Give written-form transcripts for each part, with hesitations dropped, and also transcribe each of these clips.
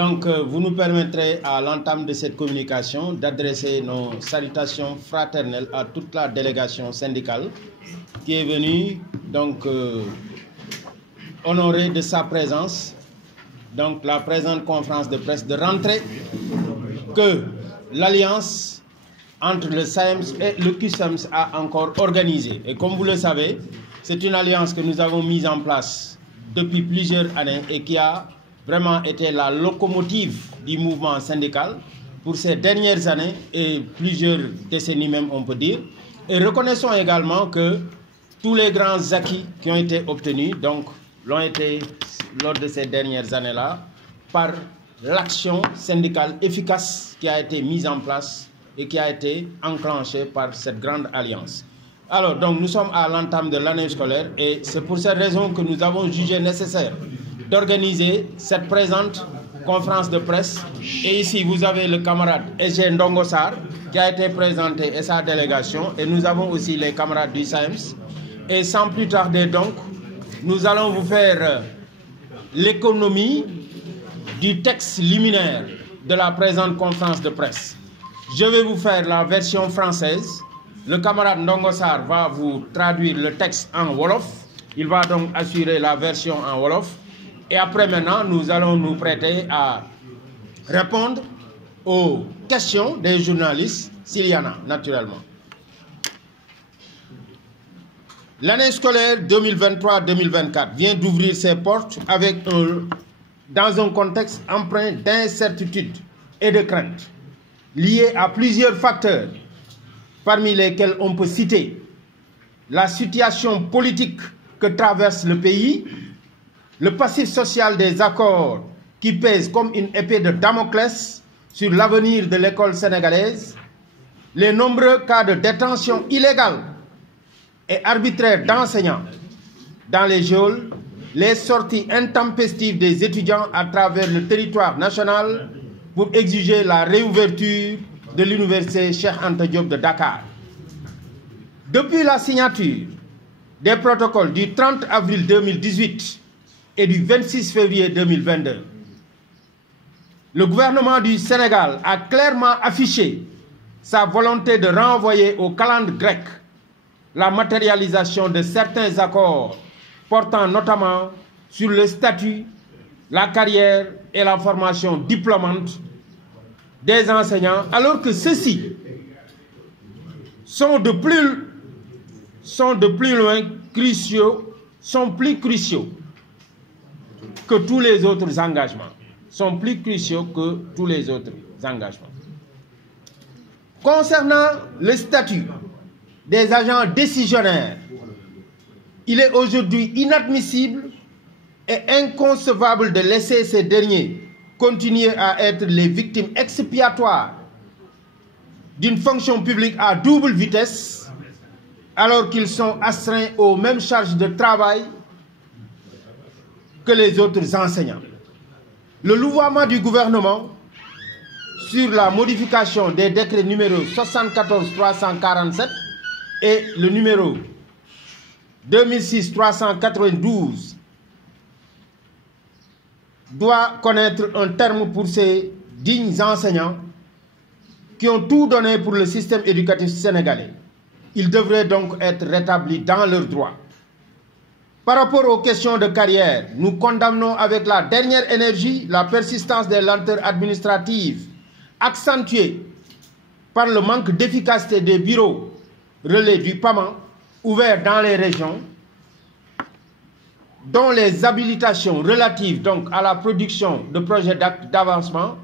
Donc, vous nous permettrez à l'entame de cette communication d'adresser nos salutations fraternelles à toute la délégation syndicale qui est venue donc honorer de sa présence donc la présente conférence de presse de rentrée que l'alliance entre le SAEMS et le CUSEMS a encore organisée. Et comme vous le savez, c'est une alliance que nous avons mise en place depuis plusieurs années et qui a vraiment été la locomotive du mouvement syndical pour ces dernières années et plusieurs décennies même, on peut dire. Et reconnaissons également que tous les grands acquis qui ont été obtenus donc l'ont été lors de ces dernières années-là par l'action syndicale efficace qui a été mise en place et qui a été enclenchée par cette grande alliance. Alors, donc, nous sommes à l'entame de l'année scolaire et c'est pour cette raison que nous avons jugé nécessaire d'organiser cette présente conférence de presse. Et ici, vous avez le camarade Ege Ndongo Sarr qui a été présenté et sa délégation. Et nous avons aussi les camarades du SAEMS. Et sans plus tarder, donc, nous allons vous faire l'économie du texte liminaire de la présente conférence de presse. Je vais vous faire la version française. Le camarade Ndongo Sarr va vous traduire le texte en Wolof. Il va donc assurer la version en Wolof. Et après maintenant, nous allons nous prêter à répondre aux questions des journalistes, s'il y en a, naturellement. L'année scolaire 2023-2024 vient d'ouvrir ses portes dans un contexte empreint d'incertitude et de crainte, lié à plusieurs facteurs, parmi lesquels on peut citer la situation politique que traverse le pays, le passif social des accords qui pèse comme une épée de Damoclès sur l'avenir de l'école sénégalaise, les nombreux cas de détention illégale et arbitraire d'enseignants dans les geôles, les sorties intempestives des étudiants à travers le territoire national pour exiger la réouverture de l'université Cheikh Anta Diop de Dakar. Depuis la signature des protocoles du 30 avril 2018 et du 26 février 2022, le gouvernement du Sénégal a clairement affiché sa volonté de renvoyer au calendrier grec la matérialisation de certains accords portant notamment sur le statut, la carrière et la formation diplômante des enseignants, alors que ceux-ci sont plus cruciaux que tous les autres engagements. Concernant le statut des agents décisionnaires, il est aujourd'hui inadmissible et inconcevable de laisser ces derniers continuer à être les victimes expiatoires d'une fonction publique à double vitesse, alors qu'ils sont astreints aux mêmes charges de travail que les autres enseignants. Le louvoiement du gouvernement sur la modification des décrets numéro 74-347 et le numéro 2006-392 doit connaître un terme pour ces dignes enseignants qui ont tout donné pour le système éducatif sénégalais. Ils devraient donc être rétablis dans leurs droits. Par rapport aux questions de carrière, nous condamnons avec la dernière énergie la persistance des lenteurs administratives accentuées par le manque d'efficacité des bureaux relais du PAMA ouverts dans les régions, dont les habilitations relatives donc à la production de projets d'avancement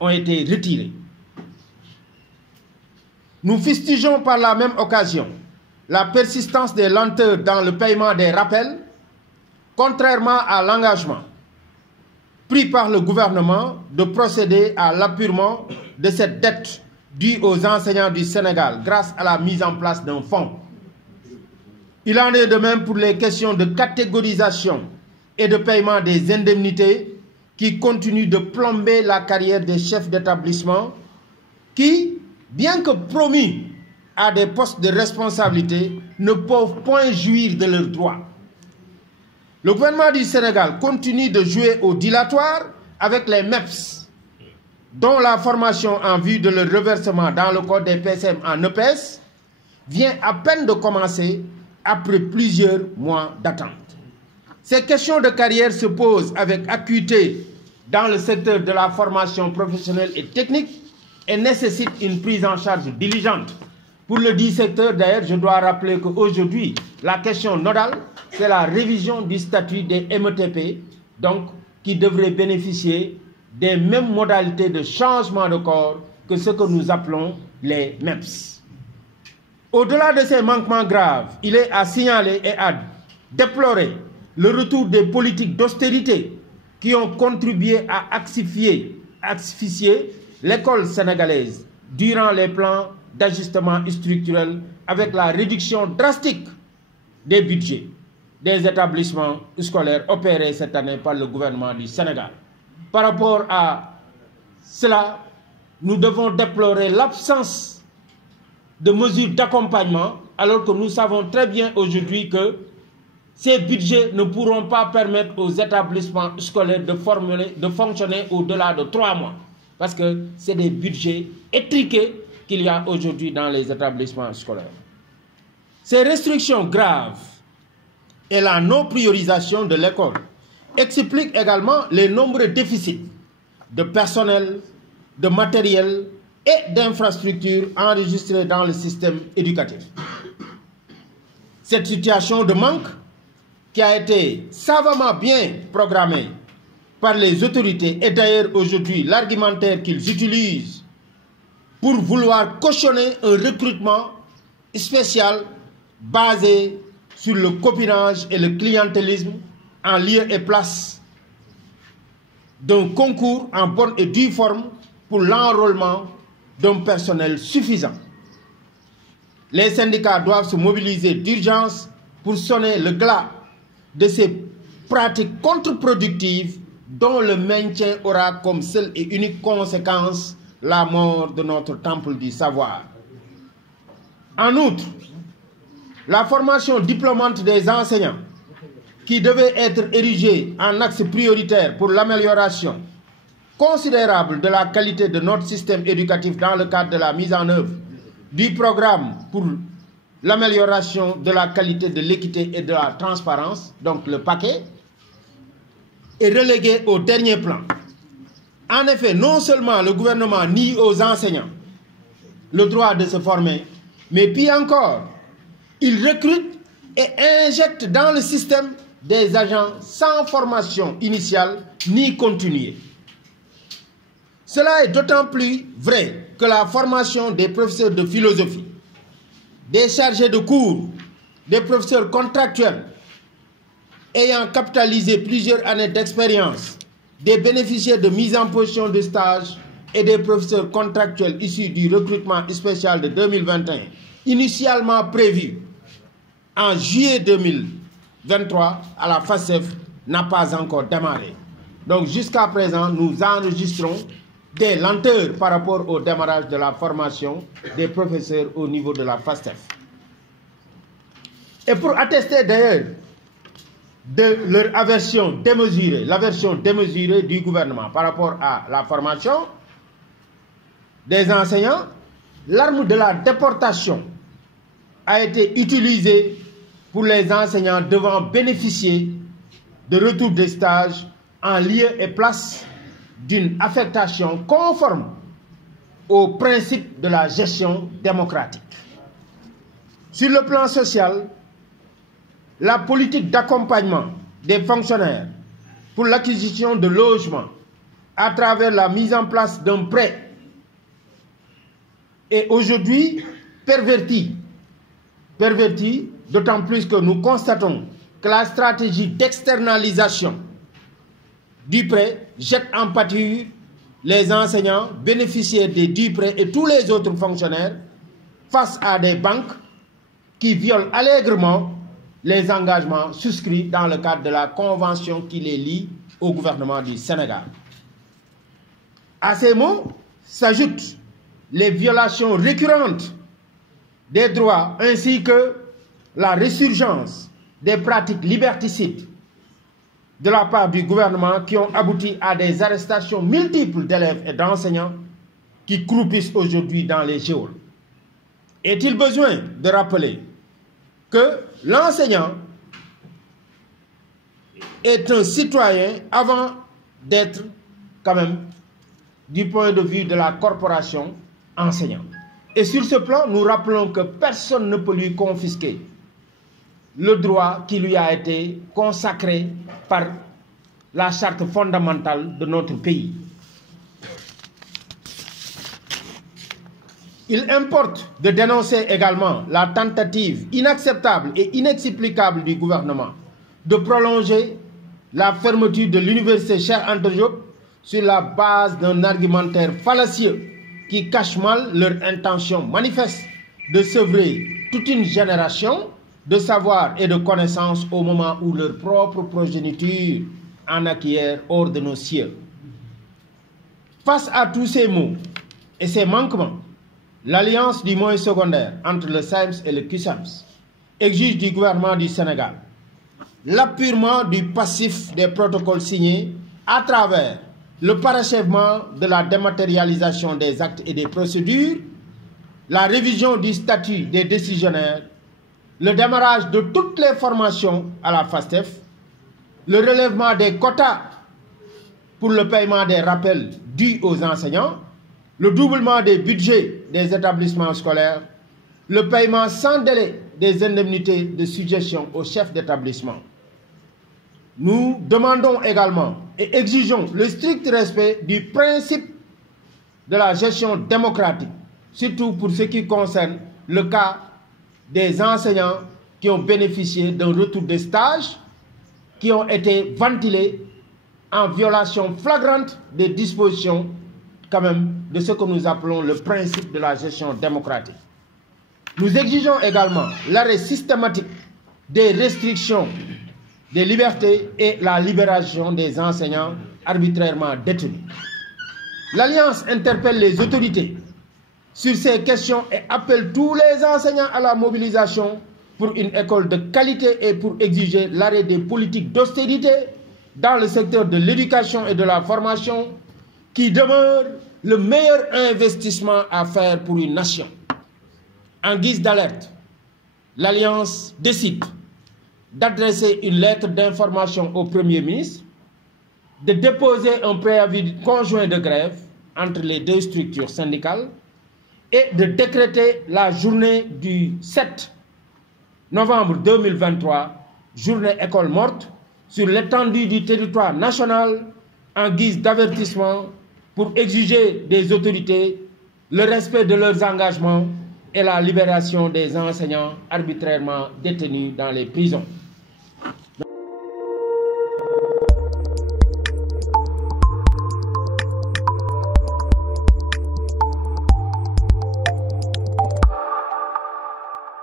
ont été retirées. Nous fustigeons par la même occasion la persistance des lenteurs dans le paiement des rappels, contrairement à l'engagement pris par le gouvernement de procéder à l'appurement de cette dette due aux enseignants du Sénégal grâce à la mise en place d'un fonds. Il en est de même pour les questions de catégorisation et de paiement des indemnités qui continuent de plomber la carrière des chefs d'établissement qui, bien que promus à des postes de responsabilité, ne peuvent point jouir de leurs droits. Le gouvernement du Sénégal continue de jouer au dilatoire avec les MEPS, dont la formation en vue de leur reversement dans le code des PSM en EPS vient à peine de commencer après plusieurs mois d'attente. Ces questions de carrière se posent avec acuité dans le secteur de la formation professionnelle et technique et nécessitent une prise en charge diligente. Pour le dit secteur, d'ailleurs, je dois rappeler qu'aujourd'hui, la question nodale, c'est la révision du statut des METP, donc qui devrait bénéficier des mêmes modalités de changement de corps que ce que nous appelons les MEPS. Au-delà de ces manquements graves, il est à signaler et à déplorer le retour des politiques d'austérité qui ont contribué à asphyxier l'école sénégalaise durant les plans d'ajustement structurel avec la réduction drastique des budgets des établissements scolaires opérés cette année par le gouvernement du Sénégal. Par rapport à cela, nous devons déplorer l'absence de mesures d'accompagnement, alors que nous savons très bien aujourd'hui que ces budgets ne pourront pas permettre aux établissements scolaires de fonctionner au-delà de 3 mois. Parce que c'est des budgets étriqués qu'il y a aujourd'hui dans les établissements scolaires. Ces restrictions graves et la non-priorisation de l'école expliquent également les nombreux déficits de personnel, de matériel et d'infrastructures enregistrés dans le système éducatif. Cette situation de manque, qui a été savamment bien programmée par les autorités, est d'ailleurs aujourd'hui l'argumentaire qu'ils utilisent pour vouloir cautionner un recrutement spécial basé sur le copinage et le clientélisme en lieu et place d'un concours en bonne et due forme pour l'enrôlement d'un personnel suffisant. Les syndicats doivent se mobiliser d'urgence pour sonner le glas de ces pratiques contre-productives dont le maintien aura comme seule et unique conséquence la mort de notre temple du savoir. En outre, la formation diplômante des enseignants, qui devait être érigée en axe prioritaire pour l'amélioration considérable de la qualité de notre système éducatif dans le cadre de la mise en œuvre du programme pour l'amélioration de la qualité de l'équité et de la transparence, donc le paquet, est relégué au dernier plan. En effet, non seulement le gouvernement nie aux enseignants le droit de se former, mais pire encore, il recrute et injecte dans le système des agents sans formation initiale ni continuée. Cela est d'autant plus vrai que la formation des professeurs de philosophie, des chargés de cours, des professeurs contractuels ayant capitalisé plusieurs années d'expérience, des bénéficiaires de mise en position de stage et des professeurs contractuels issus du recrutement spécial de 2021, initialement prévu en juillet 2023 à la FASTEF, n'a pas encore démarré. Donc jusqu'à présent, nous enregistrons des lenteurs par rapport au démarrage de la formation des professeurs au niveau de la FASTEF. Et pour attester d'ailleurs de leur aversion démesurée, l'aversion démesurée du gouvernement par rapport à la formation des enseignants, l'arme de la déportation a été utilisée pour les enseignants devant bénéficier de retour des stages en lieu et place d'une affectation conforme au principe de la gestion démocratique. Sur le plan social, la politique d'accompagnement des fonctionnaires pour l'acquisition de logements à travers la mise en place d'un prêt est aujourd'hui pervertie, d'autant plus que nous constatons que la stratégie d'externalisation du prêt jette en pâture les enseignants bénéficiaires des dits prêts et tous les autres fonctionnaires face à des banques qui violent allègrement les engagements souscrits dans le cadre de la convention qui les lie au gouvernement du Sénégal. À ces mots s'ajoutent les violations récurrentes des droits ainsi que la résurgence des pratiques liberticides de la part du gouvernement qui ont abouti à des arrestations multiples d'élèves et d'enseignants qui croupissent aujourd'hui dans les geôles. Est-il besoin de rappeler que l'enseignant est un citoyen avant d'être quand même du point de vue de la corporation enseignante. Et sur ce plan, nous rappelons que personne ne peut lui confisquer le droit qui lui a été consacré par la charte fondamentale de notre pays. Il importe de dénoncer également la tentative inacceptable et inexplicable du gouvernement de prolonger la fermeture de l'université Cheikh Anta Diop sur la base d'un argumentaire fallacieux qui cache mal leur intention manifeste de sevrer toute une génération de savoir et de connaissances au moment où leur propre progéniture en acquiert hors de nos cieux. Face à tous ces maux et ces manquements, l'alliance du moyen secondaire entre le SAEMS et le CUSAMS exige du gouvernement du Sénégal l'appurement du passif des protocoles signés à travers le parachèvement de la dématérialisation des actes et des procédures, la révision du statut des décisionnaires, le démarrage de toutes les formations à la FASTEF, le relèvement des quotas pour le paiement des rappels dus aux enseignants, le doublement des budgets des établissements scolaires, le paiement sans délai des indemnités de suggestion aux chefs d'établissement. Nous demandons également et exigeons le strict respect du principe de la gestion démocratique, surtout pour ce qui concerne le cas des enseignants qui ont bénéficié d'un retour de stage, qui ont été ventilés en violation flagrante des dispositions quand même de ce que nous appelons le principe de la gestion démocratique. Nous exigeons également l'arrêt systématique des restrictions des libertés et la libération des enseignants arbitrairement détenus. L'Alliance interpelle les autorités sur ces questions et appelle tous les enseignants à la mobilisation pour une école de qualité et pour exiger l'arrêt des politiques d'austérité dans le secteur de l'éducation et de la formation qui demeure le meilleur investissement à faire pour une nation. En guise d'alerte, l'Alliance décide d'adresser une lettre d'information au Premier ministre, de déposer un préavis conjoint de grève entre les deux structures syndicales et de décréter la journée du 7 novembre 2023, journée école morte, sur l'étendue du territoire national en guise d'avertissement pour exiger des autorités le respect de leurs engagements et la libération des enseignants arbitrairement détenus dans les prisons.